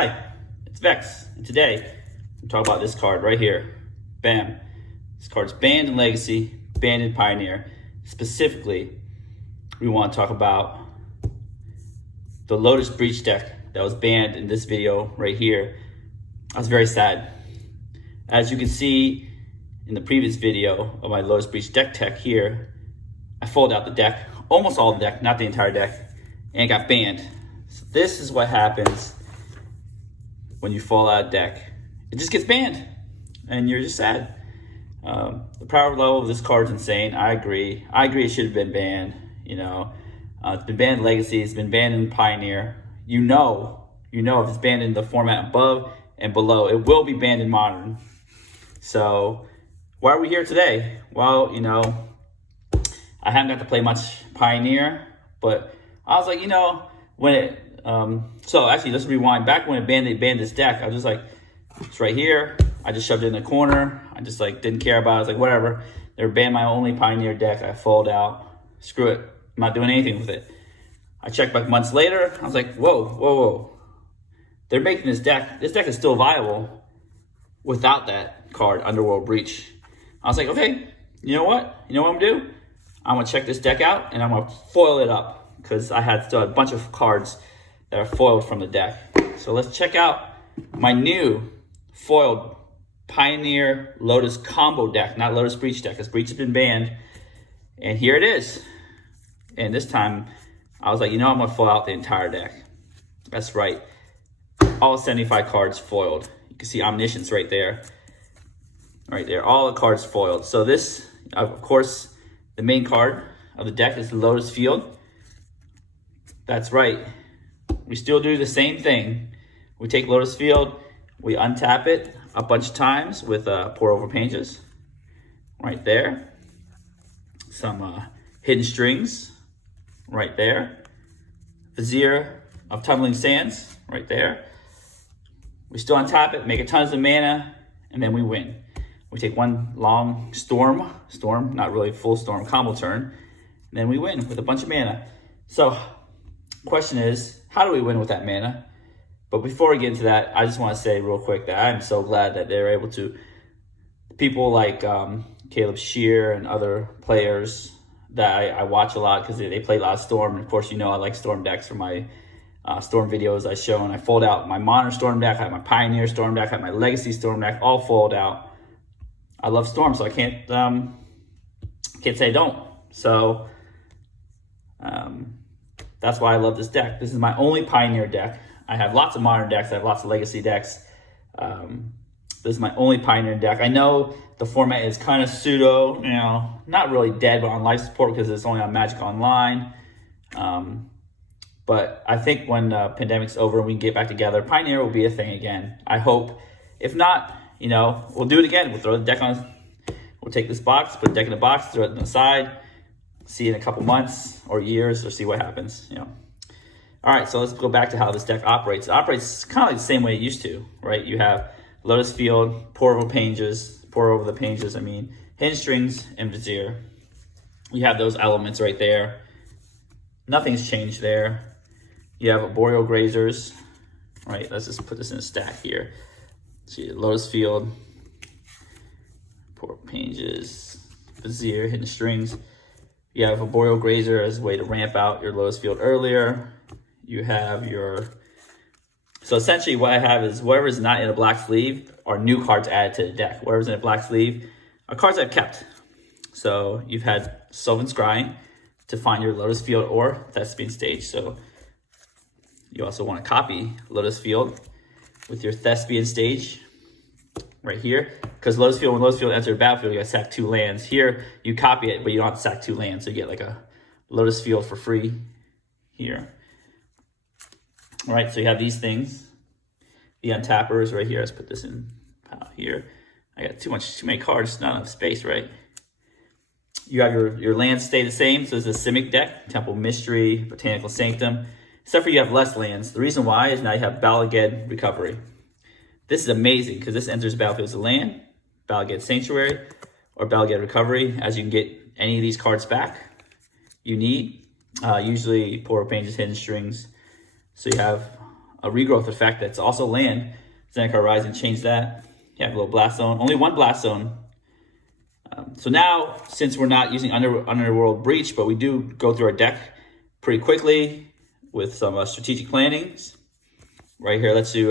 Hi, it's Vex, and today I'm talking about this card right here. Bam. This card's banned in Legacy, banned in Pioneer. Specifically, we want to talk about the Lotus Breach deck that was banned in this video right here. I was very sad. As you can see in the previous video of my Lotus Breach deck tech here, I folded out the deck, almost all the deck, not the entire deck, and it got banned. So this is what happens when you fall out of deck. It just gets banned, and you're just sad. The power level of this card is insane. I agree it should have been banned. It's been banned in Legacy, it's been banned in Pioneer. You know if it's banned in the format above and below, it will be banned in Modern. So why are we here today? Well, I haven't got to play much Pioneer, but I was like, when it, so actually let's rewind. Back when they banned this deck, I was just like, it's right here. I just shoved it in the corner. I just didn't care about it. I was like, whatever. They were banned my only Pioneer deck. I fold out. Screw it. I'm not doing anything with it. I checked back months later. I was like, whoa. They're making this deck. This deck is still viable without that card, Underworld Breach. I was like, okay, you know what? You know what I'm gonna do? I'm gonna check this deck out and I'm gonna foil it up because I had still a bunch of cards that are foiled from the deck. So let's check out my new foiled Pioneer Lotus Combo deck, not Lotus Breach deck, because Breach has been banned. And here it is. And this time, I was like, I'm gonna foil out the entire deck. That's right. All 75 cards foiled. You can see Omniscience right there. Right there, all the cards foiled. So this, of course, the main card of the deck is the Lotus Field. That's right. We still do the same thing. We take Lotus Field, we untap it a bunch of times with Pour Over Pages. Right there. Some Hidden Strings. Right there. Vizier of Tumbling Sands. Right there. We still untap it, make a tons of mana, and then we win. We take one long storm, not really full storm, combo turn, and then we win with a bunch of mana. So, question is, how do we win with that mana? But before we get into that, I just want to say real quick that I'm so glad that they're able to, people like Caleb Shear and other players that I watch a lot because they play a lot of Storm. And of course, I like Storm decks for my Storm videos I show. And I fold out my Modern Storm deck, I have my Pioneer Storm deck, I have my Legacy Storm deck, all fold out. I love Storm, so I can't say I don't. So that's why I love this deck. This is my only Pioneer deck. I have lots of Modern decks. I have lots of Legacy decks. This is my only Pioneer deck. I know the format is kind of pseudo, not really dead, but on life support because it's only on Magic Online. But I think when pandemic's over and we can get back together, Pioneer will be a thing again. I hope. If not, we'll do it again. We'll throw the deck on. We'll take this box, put the deck in a box, throw it on the side. See in a couple months or years, or see what happens. All right, so let's go back to how this deck operates. It operates kind of like the same way it used to, right? You have Lotus Field, pour over the pages. Hidden Strings and Vizier. You have those elements right there. Nothing's changed there. You have Arboreal Grazers, right? Let's just put this in a stack here. See, Lotus Field, pour over pages, Vizier, Hidden Strings. You have Arboreal Grazer as a way to ramp out your Lotus Field earlier. You have so essentially what I have is whatever is not in a black sleeve are new cards added to the deck. Whatever's in a black sleeve are cards I've kept. So you've had Sylvan Scrying to find your Lotus Field or Thespian Stage. So you also want to copy Lotus Field with your Thespian Stage right here. Because when Lotus Field enters the battlefield, you got to sack 2 lands. Here, you copy it, but you don't have to sack 2 lands. So you get a Lotus Field for free here. All right, so you have these things. The untappers right here. Let's put this in here. I got too many cards, not enough space, right? You have your lands stay the same. So it's a Simic deck, Temple Mystery, Botanical Sanctum. Except for you have less lands. The reason why is now you have Balaged Recovery. This is amazing because this enters the battlefield as a land, Balaged Sanctuary, or Balaged Recovery. As you can get any of these cards back you need. Usually Pour Over Pages, Hidden Strings. So you have a regrowth effect that's also land. Zendikar Rising changed that. You have a little blast zone, only one blast zone. So now, since we're not using Underworld Breach, but we do go through our deck pretty quickly with some strategic plannings. Right here, let's do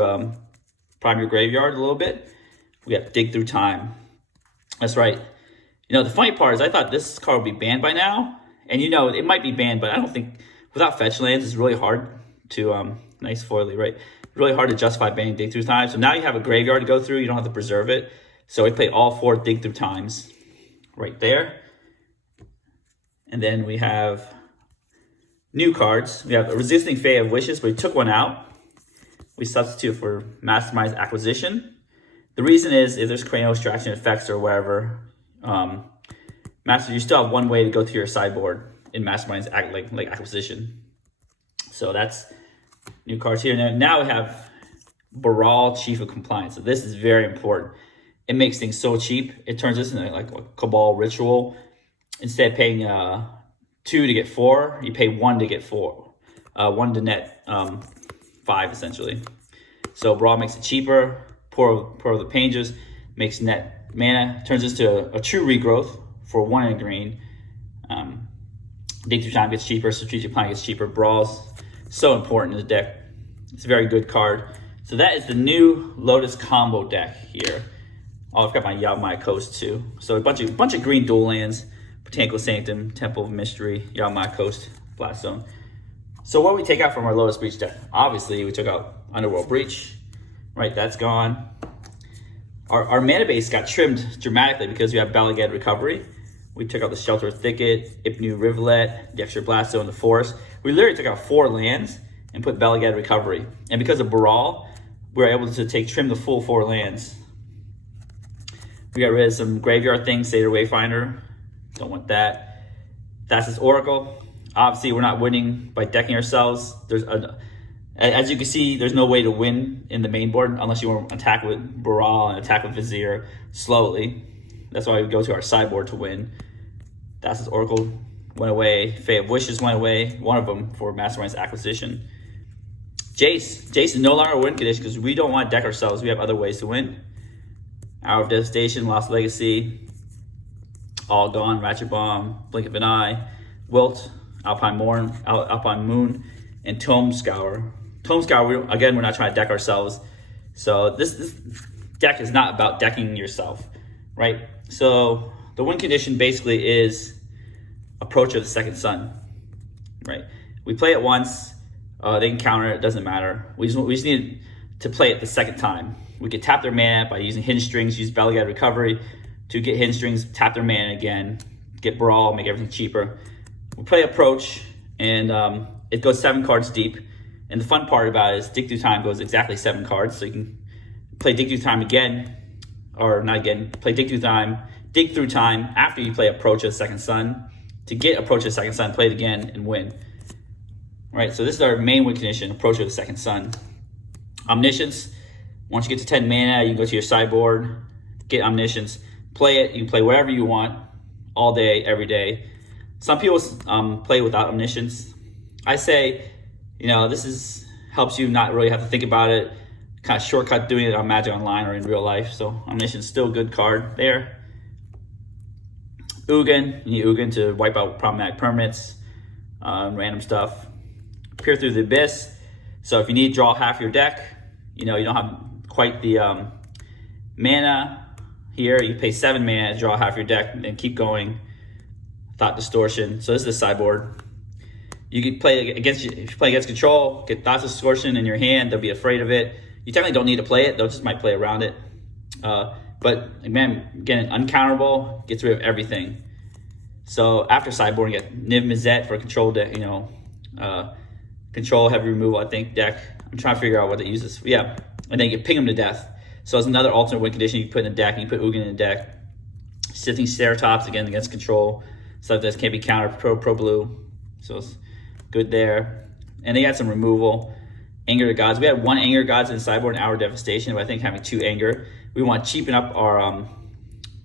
prime your graveyard a little bit. We got Dig Through Time. That's right. You know, the funny part is I thought this card would be banned by now. And you know, it might be banned, but I don't think, without fetch lands, it's really hard to, nice foily, right? Really hard to justify banning Dig Through Time. So now you have a graveyard to go through. You don't have to preserve it. So we play all 4 Dig Through Times right there. And then we have new cards. We have a Resisting Fae of Wishes, but we took one out. We substitute for Mastermind's Acquisition. The reason is if there's Cranial Extraction effects or whatever, you still have one way to go to your sideboard in Mastermind's Acquisition. So that's new cards here. Now we have Baral, Chief of Compliance. So this is very important. It makes things so cheap. It turns this into like a Cabal Ritual. Instead of paying 2 to get 4, you pay 1 to get 4. 1 to net 5 essentially. So Baral makes it cheaper. Pour of the Pages makes net mana. Turns this to a true regrowth for 1 and a green. Dig Through Time gets cheaper. Strategic Planning gets cheaper. Brawl's so important in the deck. It's a very good card. So that is the new Lotus Combo deck here. Oh, I've got my Yawmai Coast too. So a bunch of green dual lands. Botanical Sanctum, Temple of Mystery, Yawmai Coast, Blast Zone. So what do we take out from our Lotus Breach deck? Obviously, we took out Underworld Breach. Right, that's gone. Our mana base got trimmed dramatically because we have Balagad Recovery. We took out the Shelter Thicket, Ipnu Rivulet, the extra Blast Zone, the Forest. We literally took out 4 lands and put Balagad Recovery. And because of Baral, we were able to trim the full 4 lands. We got rid of some graveyard things, Seder Wayfinder. Don't want that. Thassa's Oracle. Obviously, we're not winning by decking ourselves. As you can see, there's no way to win in the main board unless you want to attack with Baral and attack with Vizier slowly. That's why we go to our sideboard to win. Thassa's Oracle went away. Fae of Wishes went away. One of them for Mastermind's Acquisition. Jace. Jace is no longer a win condition because we don't want to deck ourselves. We have other ways to win. Hour of Devastation, Lost Legacy. All gone. Ratchet Bomb, Blink of an Eye, Wilt, Alpine Moon, and Tome Scour. Tome Scour, we're not trying to deck ourselves. So this deck is not about decking yourself, right? So the win condition basically is Approach of the Second Sun, right? We play it once, they can counter it, doesn't matter. We just need to play it the second time. We could tap their mana by using Hidden Strings, use Balagad Recovery to get Hidden Strings, tap their mana again, get Brawl, make everything cheaper. We play Approach, and it goes 7 cards deep. And the fun part about it is Dig Through Time goes exactly 7 cards, so you can play Dig Through Time again, or not again, play Dig Through Time after you play Approach of the Second Sun. To get Approach of the Second Sun, play it again and win. All right, so this is our main win condition, Approach of the Second Sun. Omniscience, once you get to 10 mana, you can go to your sideboard, get Omniscience, play it. You can play whatever you want, all day, every day. Some people play without Omniscience. I say, this helps you not really have to think about it, kind of shortcut doing it on Magic Online or in real life. So Omniscience is still a good card there. Ugin, you need Ugin to wipe out problematic permanents, random stuff. Peer Through the Abyss. So if you need to draw half your deck, you don't have quite the mana here. You pay 7 mana to draw half your deck and keep going. Thought Distortion. So this is the sideboard. You can play against, if you play against control, get Thought Distortion in your hand. They'll be afraid of it. You technically don't need to play it. They'll just might play around it. But again, uncounterable, gets rid of everything. So after sideboard, you get Niv Mizzet for control deck, control heavy removal, I think, deck. I'm trying to figure out what it uses. Yeah, and then you can ping them to death. So it's another alternate win condition you can put in the deck. You can put Ugin in the deck. Sifting Ceratops, again, against control. Stuff that can't be countered, pro blue. So it's good there. And they got some removal. Anger the Gods. We had 1 Anger Gods in the sideboard and Hour of Devastation, but I think having 2 Anger. We want to cheapen up our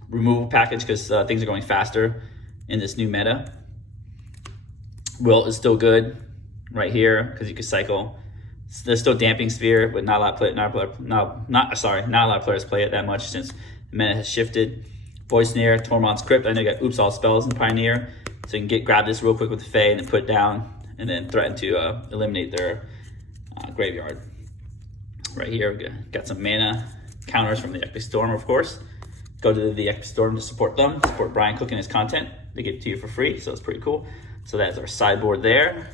removal package because things are going faster in this new meta. Wilt is still good right here because you can cycle There's still Damping Sphere, but not a lot of players play it that much since Mana has shifted. Void Snare, Tormod's Crypt. I know you got Oops All Spells in Pioneer, so you can grab this real quick with the Fae and then put it down, and then threaten to eliminate their graveyard. Right here, we got some mana counters from the Epic Storm, of course. Go to the Epic Storm to support them, support Brian Cook and his content. They give it to you for free, so it's pretty cool. So that's our sideboard there,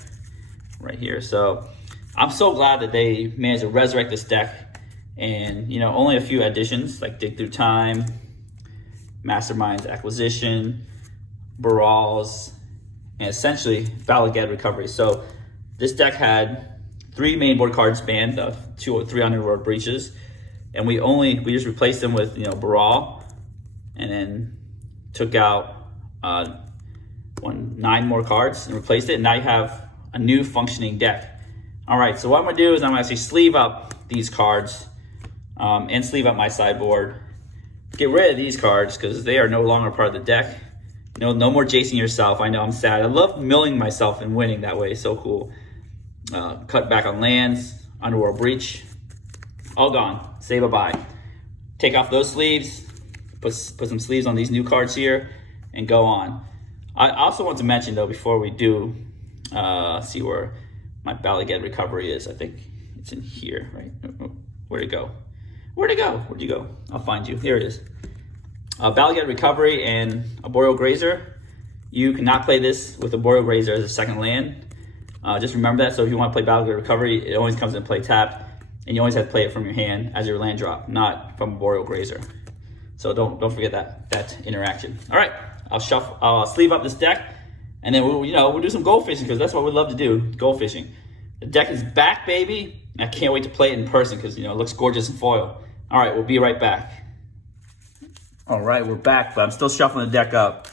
right here. So I'm so glad that they managed to resurrect this deck, and only a few additions like Dig Through Time, Mastermind's Acquisition, Baral's, and essentially Valaged Recovery. So this deck had 3 main board cards banned, 2 or 3 Underworld Breaches, and we just replaced them with Baral, and then took out 9 more cards and replaced it, and now you have a new functioning deck. All right, so what I'm gonna do is I'm gonna actually sleeve up these cards and sleeve up my sideboard. Get rid of these cards because they are no longer part of the deck. No more Jacing yourself. I know, I'm sad. I love milling myself and winning that way. So cool. Cut back on lands, Underworld Breach, all gone. Say bye-bye. Take off those sleeves, put some sleeves on these new cards here, and go on. I also want to mention though, before we do, see where my Valaged Recovery is. I think it's in here, right? Where'd it go? Where'd you go? I'll find you. Here it is. Valaged Recovery and a Boreal Grazer. You cannot play this with a Boreal Grazer as a second land. Just remember that. So if you want to play Valaged Recovery, it always comes in play tapped, and you always have to play it from your hand as your land drop, not from a Boreal Grazer. So don't forget that interaction. All right, I'll sleeve up this deck, and then we'll do some gold fishing because that's what we love to do, gold fishing. The deck is back, baby. I can't wait to play it in person because it looks gorgeous in foil. All right, we'll be right back. All right, we're back, but I'm still shuffling the deck up.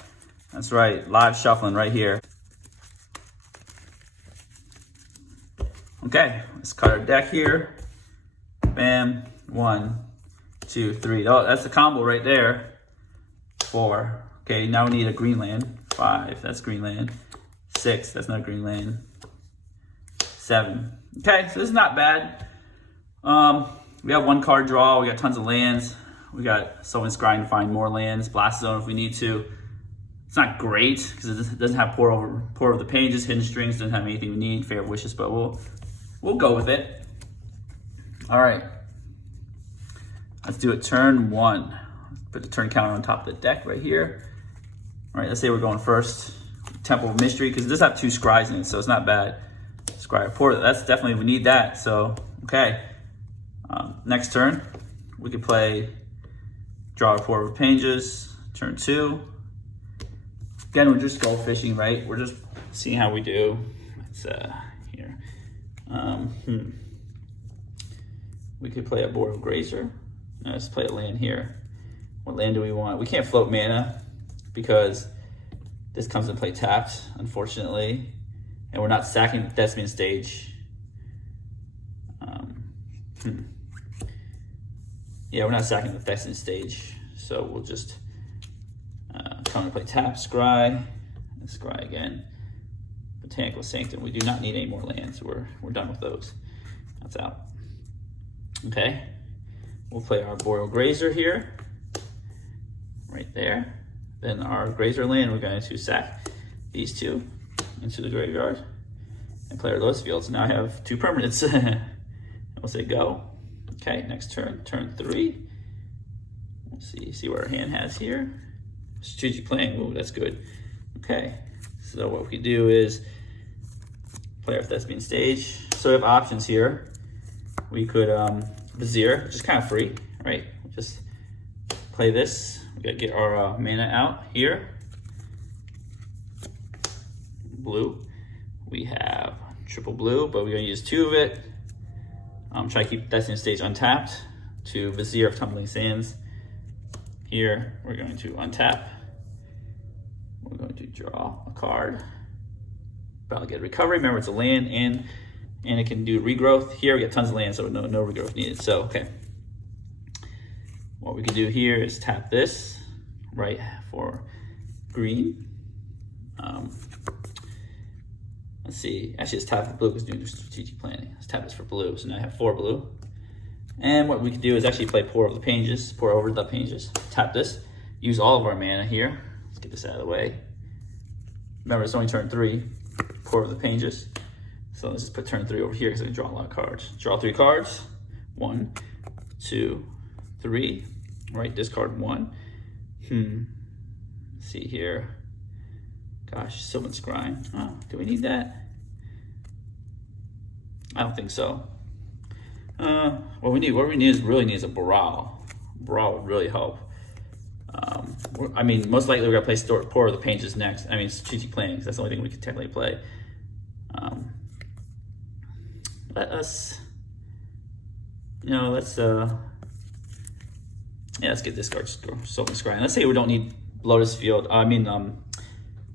That's right, live shuffling right here. Okay, let's cut our deck here. Bam, 1, 2, 3. Oh, that's the combo right there. 4. Okay, now we need a green land. 5, that's green land. 6, that's not green land. 7. Okay, so this is not bad. We have 1 card draw. We got tons of lands. We got Someone's Grind to find more lands. Blast Zone if we need to. It's not great because it doesn't have Pour Over the Pages, Hidden Strings, doesn't have anything we need. Fair Wishes, but we'll go with it. All right, let's do it. Turn 1. Put the turn counter on top of the deck right here. All right, let's say we're going first. Temple of Mystery, because it does have 2 scries in it, so it's not bad. Scry Report, that's definitely, we need that. So, okay. Next turn, we could play Draw Pour Over Pages. Turn 2. Again, we're just gold fishing, right? We're just seeing how we do. It's here. We could play a Boreal Grazer. Let's play a land here. What land do we want? We can't float mana because this comes in play tapped, unfortunately. And we're not sacking the Thespian Stage. Yeah, we're not sacking the Thespian Stage. So we'll just come and play tap, scry, and scry again. Botanical Sanctum. We do not need any more lands. We're done with those. That's out. Okay. We'll play our Boreal Grazer here. Right there. Then our Grazer land, we're going to sack these 2 into the graveyard and play our Lotus Field. So now I have 2 permanents. We'll say go. Okay, next turn, turn 3. We'll see what our hand has here. Strategic playing, ooh, that's good. Okay, so what we can do is play our Thespian Stage. So we have options here. We could Vizier, which is kind of free, right? Just play this. We gotta get our mana out here. Blue. We have triple blue, but we're gonna use 2 of it. Try to keep Thespian Stage untapped to Vizier of Tumbling Sands. Here, we're going to untap. We're going to draw a card. Valaged Recovery. Remember, it's a land and it can do regrowth. Here we get tons of land, so no regrowth needed. So, okay. What we can do here is tap this, right, for green. Let's see. Actually, let's tap for blue because we're doing strategic planning. Let's tap this for blue. So now I have 4 blue. And what we can do is actually play pour over the pages. Pour over the pages. Tap this. Use all of our mana here. Let's get this out of the way. Remember, it's only turn 3. Pour over the pages. So let's just put turn 3 over here because I can draw a lot of cards. Draw 3 cards. 1, 2, 3. Right, discard 1. Let's see here. Gosh, Sylvan Scrying. Oh, do we need that? I don't think so. What we really need is a Baral. Baral would really help. I mean, most likely we're gonna play pour over the pages next. I mean, strategic planning, because that's the only thing we can technically play. Let's get this card Sylvan Scrying. Let's say we don't need Lotus Field.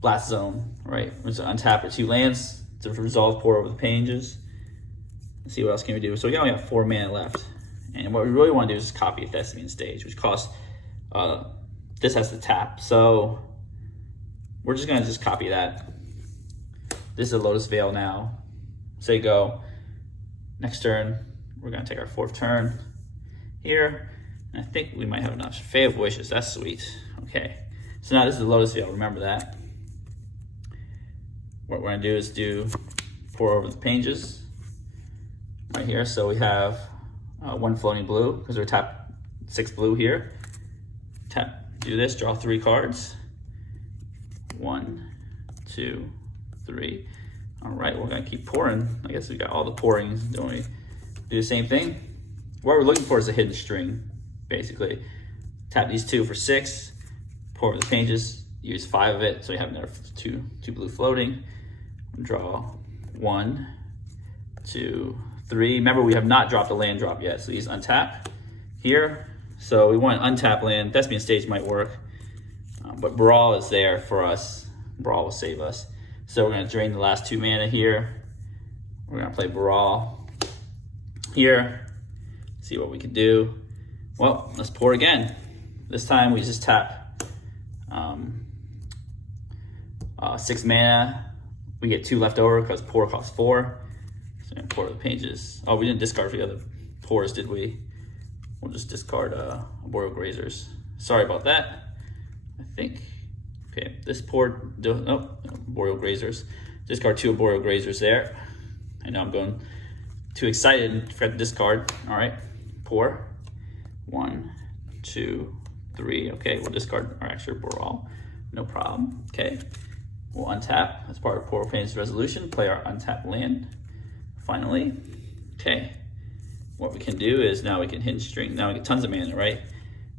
Blast Zone, right? We're just untap our 2 lands to resolve pour over the pages. Let's see what else can we do. So we only have 4 mana left, and what we really want to do is just copy a Thespian Stage, which costs. This has to tap, so we're just gonna copy that. This is a Lotus Veil now. Say go. Next turn, we're gonna take our 4th turn here. And I think we might have enough. Fae of Wishes, that's sweet. Okay, so now this is the Lotus Veil, remember that. What we're gonna do is pour over the pages right here. So we have 1 floating blue because we're tap 6 blue here. Tap, do this, draw 3 cards. 1, 2, 3. All right, we're gonna keep pouring. I guess we got all the pourings. Don't we do the same thing? What we're looking for is a hidden string, basically. Tap these 2 for 6. Pour over the pages. Use 5 of it, so you have another 2 blue floating. Draw 1, 2, 3. Remember, we have not dropped a land drop yet, so use untap here. So we want an untap land. Thespian Stage might work, but Brawl is there for us. Brawl will save us. So we're gonna drain the last 2 mana here. We're gonna play Brawl here. See what we can do. Well, let's pour again. This time we just tap 6 mana. We get 2 left over because pour costs 4. So I'm gonna pour the pages. Oh, we didn't discard for the other pours, did we? We'll just discard Arboreal Grazers. Sorry about that. I think. Okay, this pour. Arboreal Grazers. Discard 2 Arboreal Grazers there. I know I'm going too excited and forgot to discard. All right, pour. 1, 2, 3. Okay, we'll discard our extra Boral. No problem. Okay. We'll untap as part of Pour Pain's Resolution, play our untapped land. Finally, okay. What we can do is now we can hidden string. Now we get tons of mana, right?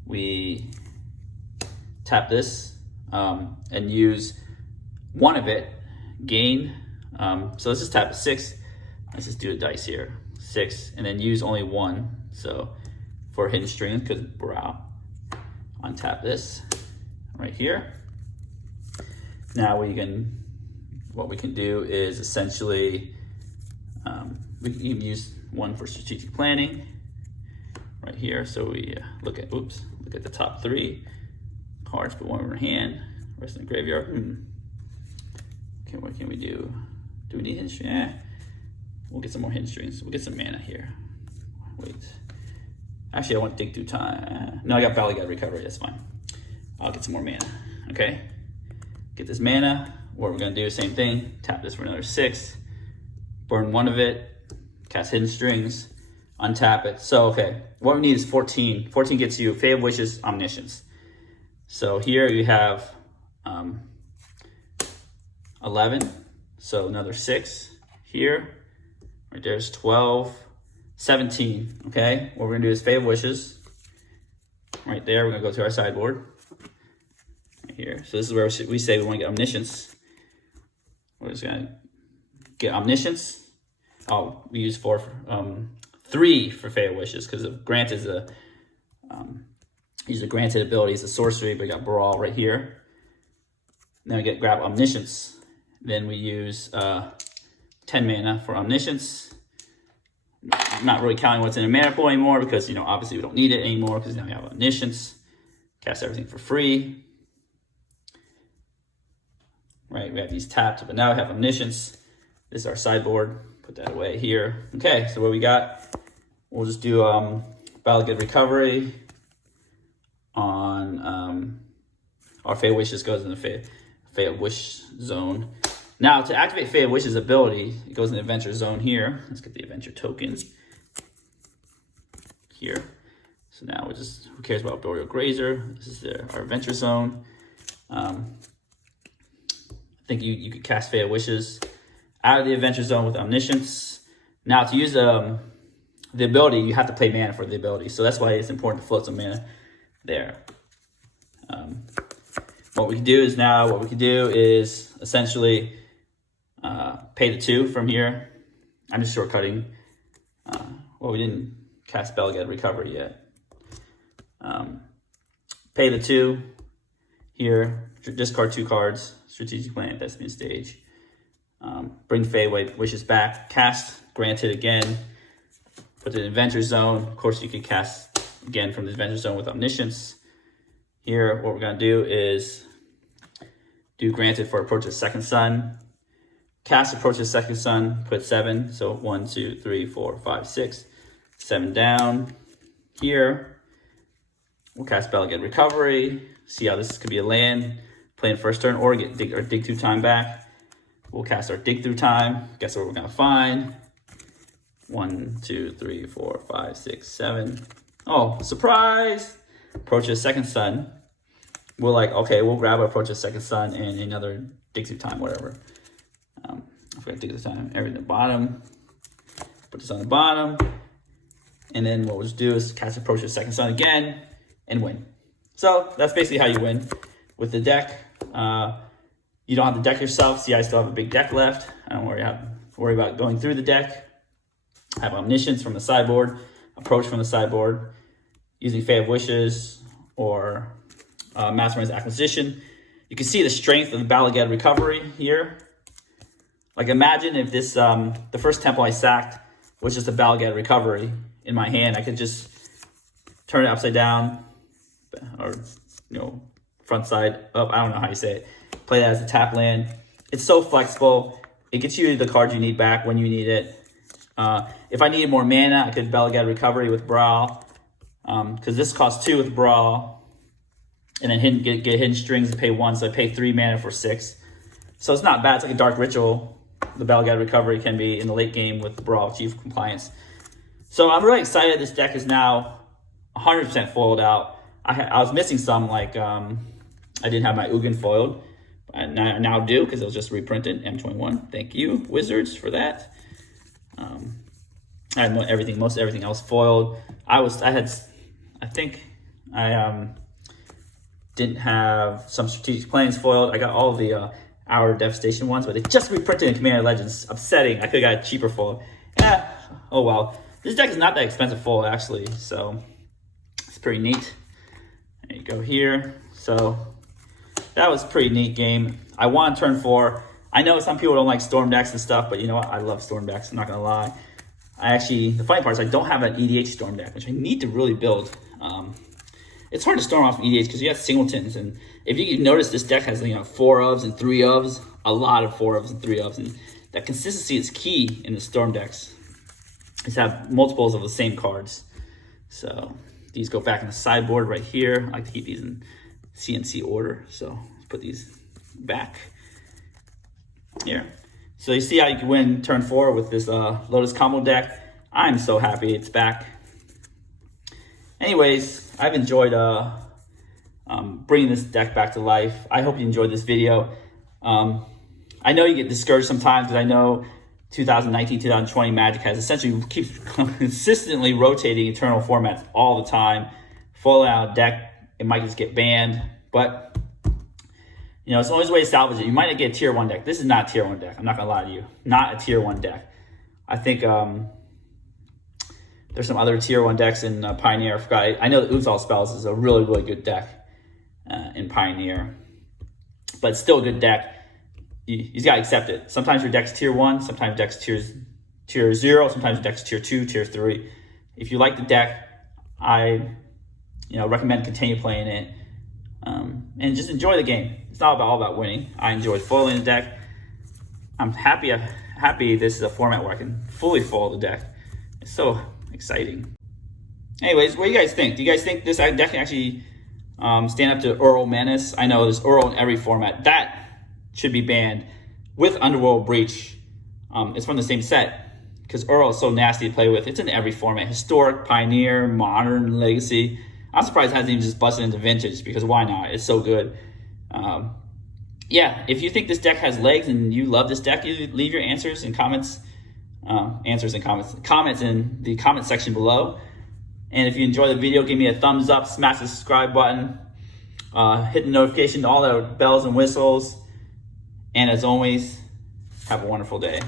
We tap this and use 1 of it, gain. So let's just tap a 6. Let's just do a dice here, 6, and then use only 1. So for hidden strings, because brow, untap this right here. Now what we can do is essentially, we can even use 1 for strategic planning right here. So we look at the top 3 cards, put 1 in our hand, rest in the graveyard. Okay, what can we do? Do we need hidden strings? We'll get some more hidden strings. We'll get some mana here. Wait. Actually, I want to dig through time. No, I got Valley God Recovery, that's fine. I'll get some more mana, okay? Get this mana. What we're gonna do, same thing. Tap this for another 6. Burn 1 of it. Cast hidden strings. Untap it. So, okay, what we need is 14. 14 gets you Fae of Wishes, Omniscience. So here you have 11. So another 6 here. Right there's 12. 17, okay? What we're gonna do is Fae of Wishes. Right there, we're gonna go to our sideboard. Right here. So this is where we say we wanna get Omniscience. We're just gonna get Omniscience. Oh, we use 3 for Fae of Wishes, because Grant is these are granted abilities, a sorcery, but we got Brawl right here. Then we grab Omniscience. Then we use 10 mana for Omniscience. I'm not really counting what's in a mana pool anymore because, obviously we don't need it anymore because now we have Omniscience. Cast everything for free. Right, we have these tapped, but now we have Omniscience. This is our sideboard. Put that away here. Okay, so what we got? We'll just do Balagad Recovery on our Fate of Wishes goes in the Fate of Wish zone. Now to activate Fate of Wish's ability, it goes in the Adventure zone here. Let's get the Adventure token here. So now we just, who cares about Boreal Grazer? This is our Adventure zone. I think you could cast Fate of Wishes out of the Adventure zone with Omniscience. Now to use the ability, you have to play mana for the ability. So that's why it's important to float some mana there. What we can do is essentially pay the 2 from here. I'm just shortcutting. Well, we didn't cast Balagad Recovery yet. Pay the 2 here. Discard 2 cards. Strategic Plan, Investment Stage. Bring Fate Wishes back. Cast Granted again. Put it in Adventure Zone. Of course, you can cast again from the Adventure Zone with Omniscience. Here, what we're going to do is do Granted for Approach of Second Sun. Cast Approach of Second Sun, put 7. So 1, 2, 3, 4, 5, 6. 7 down. Here, we'll cast Balagad Recovery. See how this could be a land. Play in first turn or get dig through time back. We'll cast our dig through time. Guess what we're going to find? 1, 2, 3, 4, 5, 6, 7. Oh, surprise! Approach of Second Sun. We're like, okay, we'll grab our Approach of Second Sun and another dig through time, whatever. I forgot to dig through time. Everything at the bottom. Put this on the bottom. And then what we'll just do is cast Approach of Second Sun again and win. So that's basically how you win with the deck. You don't have to deck yourself. See, I still have a big deck left. I don't worry about going through the deck. I have Omniscience from the sideboard, Approach from the sideboard, using Fate of Wishes or Mastermind's Acquisition. You can see the strength of the Balagad Recovery here. Like imagine if this, the first temple I sacked was just a Balagad Recovery in my hand. I could just turn it upside down or, front side up. I don't know how you say it. Play that as a tap land. It's so flexible. It gets you the cards you need back when you need it. If I needed more mana, I could Balagad Recovery with Brawl. Because this costs 2 with Brawl. And then get Hidden Strings and pay 1. So I pay 3 mana for 6. So it's not bad. It's like a Dark Ritual. The Balagad Recovery can be in the late game with Brawl, Chief Compliance. So I'm really excited. This deck is now 100% foiled out. I was missing some, like I didn't have my Ugin foiled. I now do because it was just reprinted. M21. Thank you, Wizards, for that. I had most everything else foiled. I think I didn't have some Strategic Plans foiled. I got all the Hour of Devastation ones, but they just reprinted in Commander Legends. Upsetting. I could have got a cheaper foil. Oh well. This deck is not that expensive foil actually, so it's pretty neat. There you go here. So that was a pretty neat game. I won turn 4. I know some people don't like Storm decks and stuff, but you know what? I love Storm decks. I'm not gonna lie. The funny part is I don't have an EDH Storm deck, which I need to really build. It's hard to storm off EDH because you have singletons, and if you notice, this deck has 4 ofs and 3 ofs, a lot of 4 ofs and 3 ofs, and that consistency is key in the Storm decks. Just have multiples of the same cards. So these go back in the sideboard right here. I like to keep these in CNC order, so put these back here. So you see how you can win turn 4 with this Lotus Combo deck. I'm so happy it's back. Anyways, I've enjoyed bringing this deck back to life. I hope you enjoyed this video. I know you get discouraged sometimes because I know 2019, 2020 Magic has essentially keeps consistently rotating Eternal formats all the time. Full out deck, it might just get banned, but it's the only way to salvage it. You might not get a tier 1 deck. This is not a tier 1 deck. I'm not gonna lie to you. Not a tier 1 deck. I think there's some other tier 1 decks in Pioneer. I forgot. I know that Uthal Spells is a really, really good deck in Pioneer, but it's still a good deck. You just gotta accept it. Sometimes your deck's tier 1, sometimes deck's tier 0, sometimes your deck's tier 2, tier 3. If you like the deck, I recommend continue playing it and just enjoy the game. It's not all about winning. I enjoyed foiling the deck. I'm happy I happy this is a format where I can fully follow the deck. It's so exciting. Anyways, what do you guys think? Do you guys think this deck can actually stand up to Uro Menace? I know there's Uro in every format. That should be banned with Underworld Breach. It's from the same set because Uro is so nasty to play with. It's in every format. Historic, Pioneer, Modern, Legacy. I'm surprised it hasn't even just busted into Vintage because why not? It's so good. Yeah, if you think this deck has legs and you love this deck, you leave your answers in comments. Comments in the comment section below. And if you enjoy the video, give me a thumbs up, smash the subscribe button, hit the notification, all the bells and whistles. And as always, have a wonderful day.